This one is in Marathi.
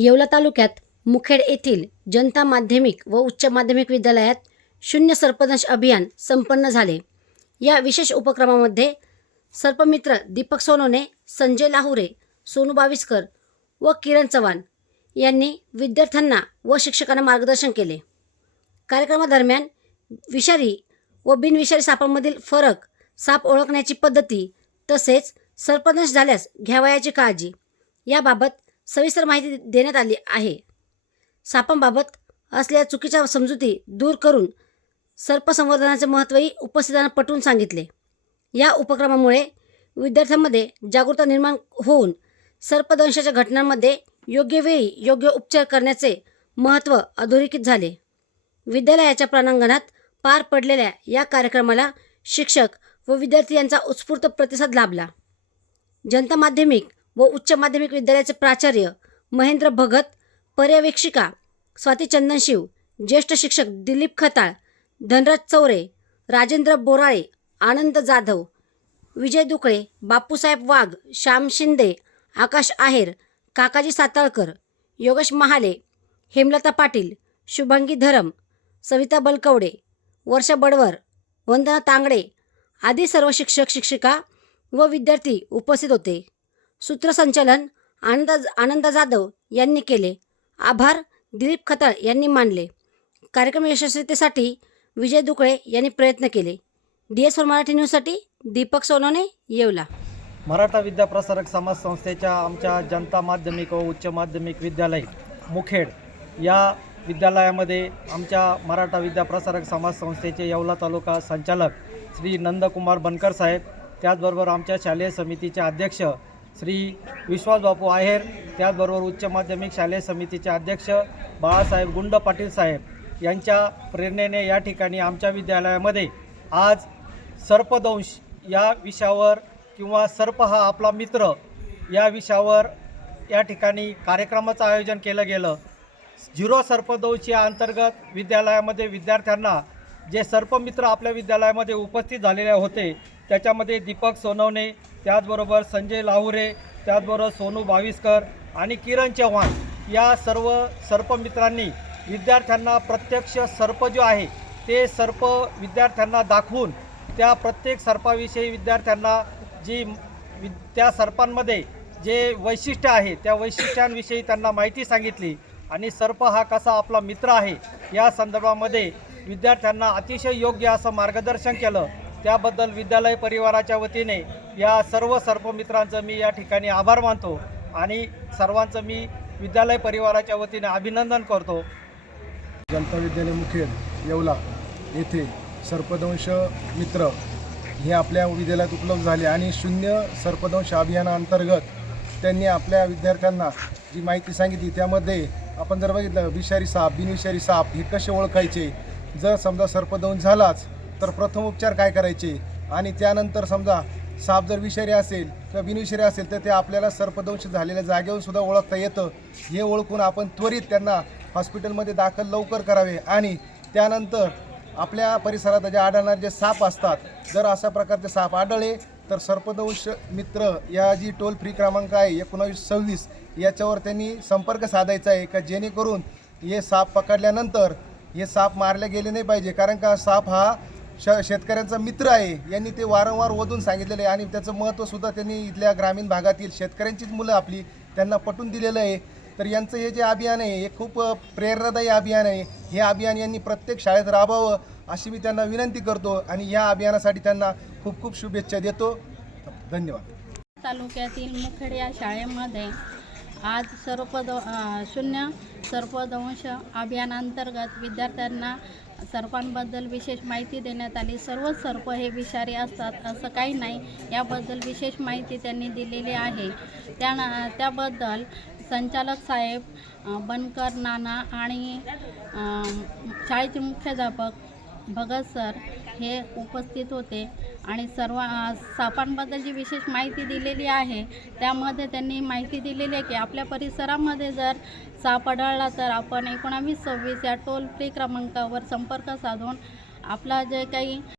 येवला तालुक्यात मुखेड येथील जनता माध्यमिक व उच्च माध्यमिक विद्यालयात शून्य सर्पदंश अभियान संपन्न झाले. या विशेष उपक्रमामध्ये सर्पमित्र दीपक सोनोने संजय लाहुरे सोनू बाविस्कर व किरण चव्हाण यांनी विद्यार्थ्यांना व शिक्षकांना मार्गदर्शन केले. कार्यक्रमादरम्यान विषारी व बिनविषारी सापांमधील फरक साप ओळखण्याची पद्धती तसेच सर्पदंश झाल्यास घ्यावयाची काळजी याबाबत सविस्तर माहिती देण्यात आली आहे. सापांबाबत असलेल्या चुकीच्या समजुती दूर करून सर्पसंवर्धनाचे महत्त्वही उपस्थितांना पटवून सांगितले. या उपक्रमामुळे विद्यार्थ्यांमध्ये जागरूकता निर्माण होऊन सर्पदंशाच्या घटनांमध्ये योग्य वेळी योग्य उपचार करण्याचे महत्त्व अधोरेखित झाले. विद्यालयाच्या प्रांगणात पार पडलेल्या या कार्यक्रमाला शिक्षक व विद्यार्थी यांचा उत्स्फूर्त प्रतिसाद लाभला. जनता माध्यमिक व उच्च माध्यमिक विद्यालयाचे प्राचार्य महेंद्र भगत पर्यवेक्षिका स्वाती चंदनशिव ज्येष्ठ शिक्षक दिलीप खताळ धनराज चौरे राजेंद्र बोराळे आनंद जाधव विजय दुकळे बापूसाहेब वाघ श्याम शिंदे आकाश आहेर काकाजी साताळकर योगेश महाले हेमलता पाटील शुभांगी धरम सविता बलकवडे वर्षा बडवर वंदना तांगडे आदी सर्व शिक्षक शिक्षिका व विद्यार्थी उपस्थित होते. सूत्रसंचालन आनंद आनंद जाधव यांनी केले. आभार दिलीप खताळ यांनी मानले. कार्यक्रम यशस्वीतेसाठी विजय दुकळे यांनी प्रयत्न केले. डी एस फोर मराठी न्यूजसाठी दीपक सोनवणे येवला. मराठा विद्या प्रसारक समाज संस्थेच्या आमच्या जनता माध्यमिक व उच्च माध्यमिक विद्यालय मुखेड या विद्यालयामध्ये आमच्या मराठा विद्याप्रसारक समाज संस्थेचे येवला तालुका संचालक श्री नंदकुमार बनकर साहेब त्याचबरोबर आमच्या शालेय समितीचे अध्यक्ष श्री विश्वासबापू आहेर त्याचबरोबर उच्च माध्यमिक शालेय समितीचे अध्यक्ष बाळासाहेब गुंड पाटील साहेब यांच्या प्रेरणेने या ठिकाणी आमच्या विद्यालयामध्ये आज सर्पदंश या विषयावर किंवा सर्प हा आपला मित्र या विषयावर या ठिकाणी कार्यक्रमाचं आयोजन केलं गेलं. झिरो सर्पदंश या अंतर्गत विद्यालयामध्ये विद्यार्थ्यांना जे सर्पमित्र आपल्या विद्यालयामध्ये उपस्थित झालेले होते त्याच्यामध्ये दीपक सोनवणे त्याचबरोबर संजय लाहुरे त्याचबरोबर सोनू बाविस्कर आणि किरण चव्हाण या सर्व सर्पमित्रांनी विद्यार्थ्यांना प्रत्यक्ष सर्प जो आहे ते सर्प विद्यार्थ्यांना दाखवून त्या प्रत्येक सर्पाविषयी विद्यार्थ्यांना जी वि त्या सर्पांमध्ये जे वैशिष्ट्य आहे त्या वैशिष्ट्यांविषयी त्यांना माहिती सांगितली आणि सर्प हा कसा आपला मित्र आहे या संदर्भामध्ये विद्यार्थ्यांना अतिशय योग्य असं मार्गदर्शन केलं. त्याबद्दल विद्यालय परिवाराच्या वतीने या सर्व सर्पमित्रांचं मी या ठिकाणी आभार मानतो आणि सर्वांचं मी विद्यालय परिवाराच्या वतीने अभिनंदन करतो. जनता विद्यालय मुखेड येवला येथे सर्पदंश मित्र हे आपल्या विद्यालयात उपलब्ध झाले आणि शून्य सर्पदंश अभियानाअंतर्गत त्यांनी आपल्या विद्यार्थ्यांना जी माहिती सांगितली त्यामध्ये आपण जर बघितलं विषारी साप बिनविषारी साप हे कसे ओळखायचे? जर समजा सर्पदंश झालाच तर प्रथम उपचार काय करायचे? आणि त्यानंतर समजा साप जर विषारी असेल किंवा बिनविषारी असेल तर ते आपल्याला सर्पदंश झालेल्या जागेवर सुद्धा ओळखता येतं. हे ओळखून आपण त्वरित त्यांना हॉस्पिटलमध्ये दाखल लवकर करावे. आणि त्यानंतर आपल्या परिसरात जे आढळणारे जे साप असतात जर अशा प्रकारचे साप आढळले तर सर्पदंश मित्र या जी टोल फ्री क्रमांक आहे एकोणावीस सव्वीस याच्यावर त्यांनी संपर्क साधायचा आहे का? जेणेकरून हे साप पकडल्यानंतर हे साप मारले गेले नाही पाहिजे. कारण का? साप हा श शेतकऱ्यांचा मित्र आहे. यांनी ते वारंवार ओढून सांगितलेलं आहे आणि त्याचं महत्त्वसुद्धा त्यांनी इथल्या ग्रामीण भागातील शेतकऱ्यांचीच मुलं आपली त्यांना पटवून दिलेलं आहे. तर यांचं हे जे अभियान आहे हे खूप प्रेरणादायी अभियान आहे. हे अभियान यांनी प्रत्येक शाळेत राबवावं अशी मी त्यांना विनंती करतो आणि या अभियानासाठी त्यांना खूप खूप शुभेच्छा देतो. धन्यवाद. तालुक्यातील मुखेड या शाळेमध्ये आज सर्पद शून्य सर्पदंश अभियानांतर्गत विद्यार्थ्यांना सर्पांबद्दल विशेष माहिती देण्यात आली. सर्वच सर्प हे विषारी असतात असं काही नाही. याबद्दल विशेष माहिती त्यांनी दिलेली आहे. त्या त्याबद्दल संचालक साहेब बनकर नाना आणि शाळेचे मुख्याध्यापक भगत सर हे उपस्थित होते आणि सर्व सापांबद्दल जी विशेष माहिती दिलेली आहे त्यामध्ये त्यांनी माहिती दिलेली आहे की आपल्या परिसरामध्ये जर साप आढळला तर आपण एकोणावीस सव्वीस या टोल फ्री क्रमांकावर संपर्क साधून आपला जे काही